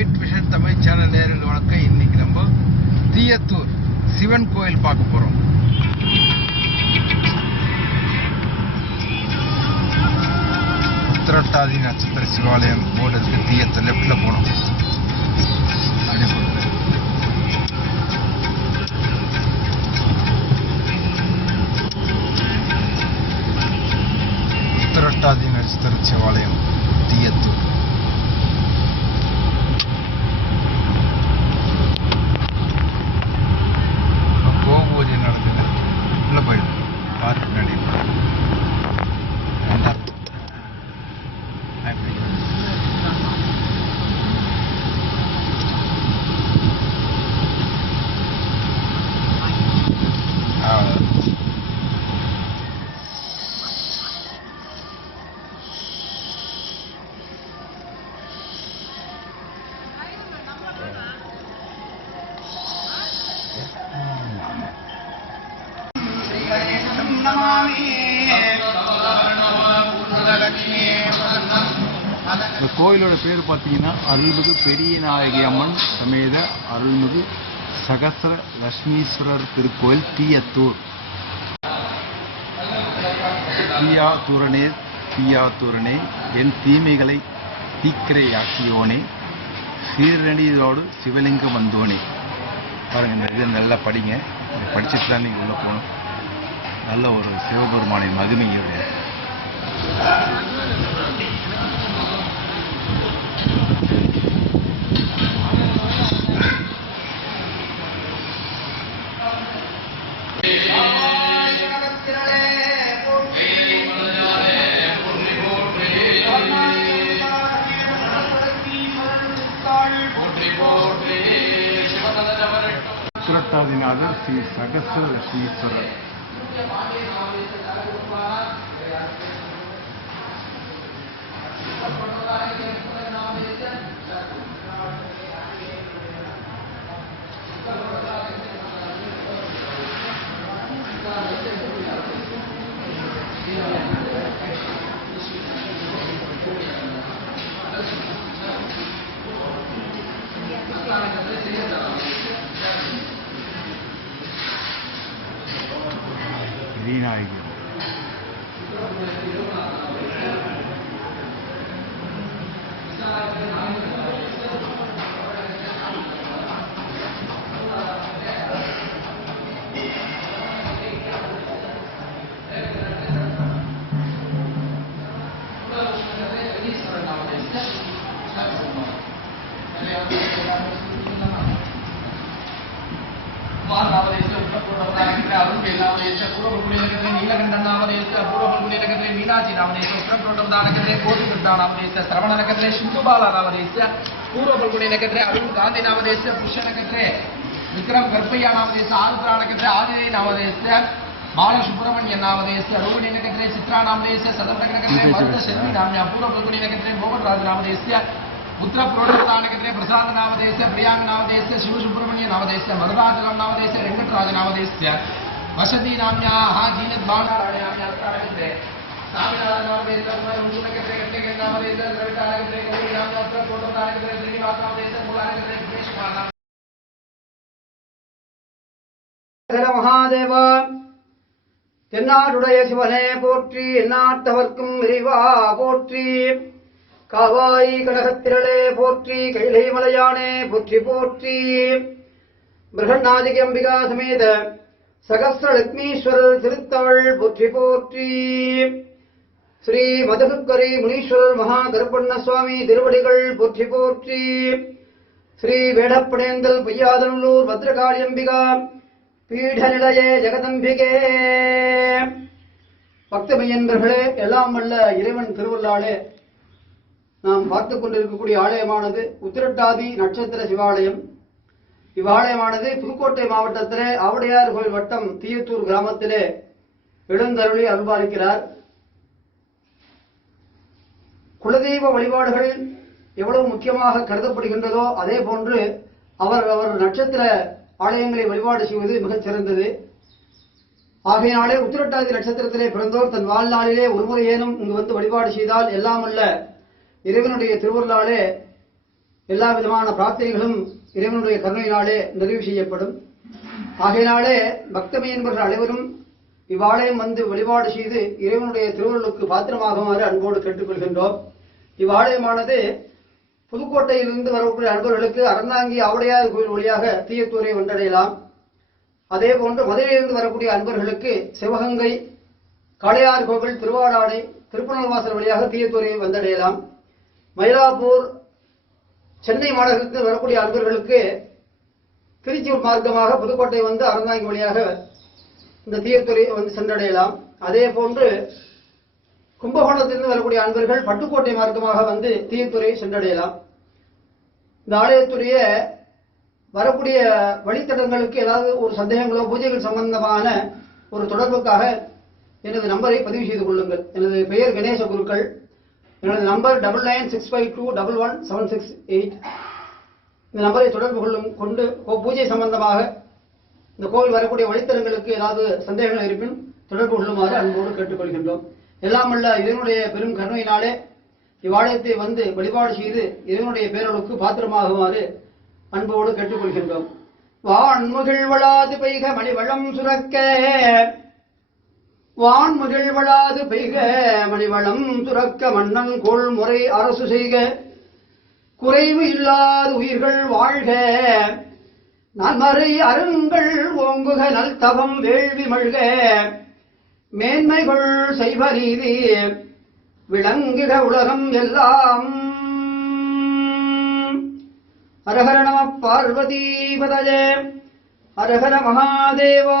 Night vision Tamil channel நேரில் வணக்கம். இன்னைக்கு நம்ம தீயத்தூர் சிவன் கோயில் பார்க்க போறோம். உத்திரட்டாதி நட்சத்திர சிவாலயம் போர்டு இருக்கு தீயத்தை லெஃப்டில் போனோம். போகணும். உத்திரட்டாதி நட்சத்திர சிவாலயம். கோயிலோட பேர் பார்த்தீங்கன்னா அருள்மிகு பெரிய நாயகி அம்மன் சமேத அருள்மிகு சகசர லட்சுமீஸ்வரர் திருக்கோயில் தீயத்தூர். தீயா தூரனே தீயா தூரனே என் தீமைகளை தீக்கிரையாக்கியோனே சீரடியோடு சிவலிங்கம் வந்தோனே. பாருங்க இந்த இதை நல்லா படிங்க. இதை படிச்சுட்டு தான் நீங்கள் உள்ளே போகணும். நல்ல ஒரு சிவபெருமானின் மகிமையுடைய சுரட்டாதிநாதர் ஸ்ரீ சகச லட்சுமீஸ்வரர் آئے گی۔ بات ಉತ್ತರಪೂರ್ವತಾಗಿದ್ರೆ ಅರುಂಬೆ ನಾಮದೇಶ ಪೂರ್ವ ಗುಡಿನಗರದಲ್ಲಿ ನೀಲಕಂಠ ನಾಮದೇಶ ಪೂರ್ವ ಗುಡಿನಗರದಲ್ಲಿ ಮೀನಾಕ್ಷಿ ನಾಮದೇಶ ಉತ್ತರಪೂರ್ವತಾನಗರದಲ್ಲಿ ಕೋಟಿಗುಡ್ಡ ನಾಮದೇಶ ಶ್ರವಣನಗರದಲ್ಲಿ ಶಿಂಧುಬಾಲ ನಾಮದೇಶ ಪೂರ್ವ ಗುಡಿನಗರದಲ್ಲಿ ಅರುಣ್ ಗಾಂಧಿ ನಾಮದೇಶ ಪುರುಷನಗರದಲ್ಲಿ விக்ரம் கர்ப்பையா நாமதேச ஆருத்ரா நகத்திர ஆதிரை நாமதேச பாலசுப்ரமணிய நாமதேச ரோகிணி நகத்திரே சித்ரா நாமதேச சதபரக நகத்திரே மருத செல்வி நாமியா பூர்வ பிரகுணி நகத்திரே மோகன்ராஜ் நாமதேச पुत्र प्रोडक्तानकत्रे प्रसाद नामदेश प्रियांग नामदेश शिवसुब्रह्मण्य नामदेश मधुराजलम नामदेश वेंकटराज नामदेश वसति नाम्याः जीनत् बालारायणाम्याः तारकत्रे स्वामिनाथन नामदेश मुकुलकत्रे कट्टेकन् नामदेश द्रविडानकत्रे कवि नाम्याः पुत्र प्रोडक्तानकत्रे श्रीनिवास नामदेश मूलानकत्रे विघ्नेश्वर नाम ஹர மகாதேவா தென்னாடுடைய சிவனே போற்றி எந்நாட்டவர்க்கும் இறைவா போற்றி காவாய் கடகத்திரளே போற்றி கைலை மலையானே போற்றி போற்றி. பிரகநாதிக அம்பிகா சமேத சகஸ்ர லக்ஷ்மீஸ்வரர் திருத்தாள் போற்றி போற்றி. ஸ்ரீ மதகுக்கரி முனீஸ்வரர் மகா கருப்பண்ண சுவாமி திருவடிகள் போற்றி போற்றி. ஸ்ரீ வேடப்படேந்தல் பொய்யாதனூர் பத்ரகாளி அம்பிகா பீட நிலையே ஜெகதம்பிகே. பக்தமையன்பர்களே எல்லாம் வல்ல இறைவன் திருவள்ளாளே நாம் பார்த்து கொண்டிருக்கக்கூடிய ஆலயமானது உத்திரட்டாதி நட்சத்திர சிவாலயம். இவ்வாலயமானது புதுக்கோட்டை மாவட்டத்திலே ஆவுடையார் கோயில் வட்டம் தீயத்தூர் கிராமத்திலே எழுந்தருளி அருள்பாலிக்கிறார் குலதெய்வ வழிபாடுகள் எவ்வளவு முக்கியமாக கருதப்படுகின்றதோ அதே போன்று அவர் அவர் நட்சத்திர ஆலயங்களை வழிபாடு செய்வது மிகச் சிறந்தது. ஆகையினாலே உத்திரட்டாதி நட்சத்திரத்திலே பிறந்தோர் தன் வாழ்நாளிலே ஒருமுறையேனும் இங்கு வந்து வழிபாடு செய்தால் எல்லாமல்ல இறைவனுடைய திருவருளாலே எல்லா விதமான பிரார்த்தனைகளும் இறைவனுடைய கருணையினாலே நிறைவு செய்யப்படும். ஆகையினாலே பக்தமை என்பவர்கள் அனைவரும் இவ்வாலயம் வந்து வழிபாடு செய்து இறைவனுடைய திருவள்ளுக்கு பாத்திரமாகுமாறு அன்போடு கேட்டுக்கொள்கின்றோம். இவ்வாலயமானது புதுக்கோட்டையிலிருந்து வரக்கூடிய அன்பர்களுக்கு அறந்தாங்கி ஆவுடையார் கோயில் வழியாக தீயத்தூரை வந்தடையலாம் அதே போன்று மதுரையிலிருந்து வரக்கூடிய அன்பர்களுக்கு சிவகங்கை காளையார் கோவில் திருவாடானை திருப்பநல்வாசல் வழியாக தீயத்தூரை வந்தடையலாம். மயிலாப்பூர் சென்னை மாநகரத்தில் வரக்கூடிய அன்பர்களுக்கு திருச்சியூர் மார்க்கமாக புதுக்கோட்டை வந்து அறந்தாங்கி வழியாக இந்த தீயத்துறை வந்து சென்றடையலாம். அதே போன்று கும்பகோணத்திலிருந்து வரக்கூடிய அன்பர்கள் பட்டுக்கோட்டை மார்க்கமாக வந்து தீயத்துறை சென்றடையலாம். இந்த ஆலயத்துடைய வரக்கூடிய வழித்தடங்களுக்கு ஏதாவது ஒரு சந்தேகங்களோ பூஜைகள் சம்பந்தமான ஒரு தொடர்புக்காக எனது நம்பரை பதிவு செய்து கொள்ளுங்கள். எனது பெயர் கணேச குருக்கள் எனது number double nine six five two double one seven six eight இந்த நம்பரை தொடர்பு கொள்ளும் கொண்டு பூஜை சம்பந்தமாக இந்த கோவில் வரக்கூடிய வழித்தடங்களுக்கு ஏதாவது சந்தேகங்கள் இருப்பின் தொடர்பு கொள்ளுமாறு அன்போடு கேட்டுக்கொள்கின்றோம். எல்லாம் அல்ல இதனுடைய பெரும் கருணையினாலே இவ்வாலயத்தை வந்து வழிபாடு செய்து இதனுடைய பேரலுக்கு பாத்திரமாகுமாறு அன்போடு கேட்டுக்கொள்கின்றோம். வான்முகில் வளாது பெய்க மணிவளம் சுரக்க. வான் வளாது பெய்க மணிவளம் துறக்க மன்னன் கோள் முறை அரசு செய்க. குறைவு இல்லாத உயிர்கள் வாழ்க நன்மறை அருங்கள் ஓங்குக நல்தவம் வேள்வி மழ்க மேன்மைகள் செய்வ நீதி விளங்குக உலகம் எல்லாம். ஹரஹர நம பார்வதி பதஜ ஹரஹர மகாதேவா.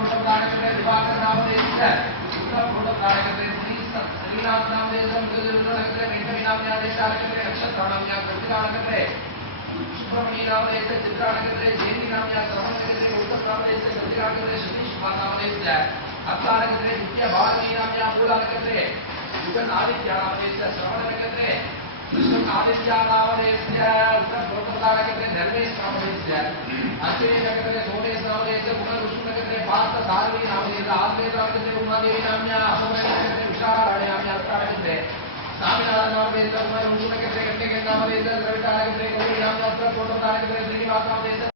ನಿತ್ಯ ಭಾರತೀ ನಾಮ್ಯ ಮೂಲಾಲಗತ್ರೆ ಯುಗನ್ ಆದಿತ್ಯ ನಾಮದೇಶ ಶ್ರವಣಗತ್ರೆ ಕೃಷ್ಣನ್ ಆದಿತ್ಯ ನಾಮದೇಶ ಉತ್ತರಪ್ರಭಾಗತ್ರೆ ನಿರ್ವೇಶ್ ನಾಮದೇಶ ಅಶ್ವಿನಿ ನಗತ್ರೆ ಸೋಮೇಶ್ ನಾಮದೇಶ ಪುನರ್ ವಿಷ್ಣುನಗತ್ರೆ ಪಾರ್ಥ ಸಾರ್ವಿ ನಾಮದೇಶ ಆದ್ರೇಶ ನಾಮದೇಶ ಉಮಾದೇವಿ ನಾಮ್ಯ فوٹو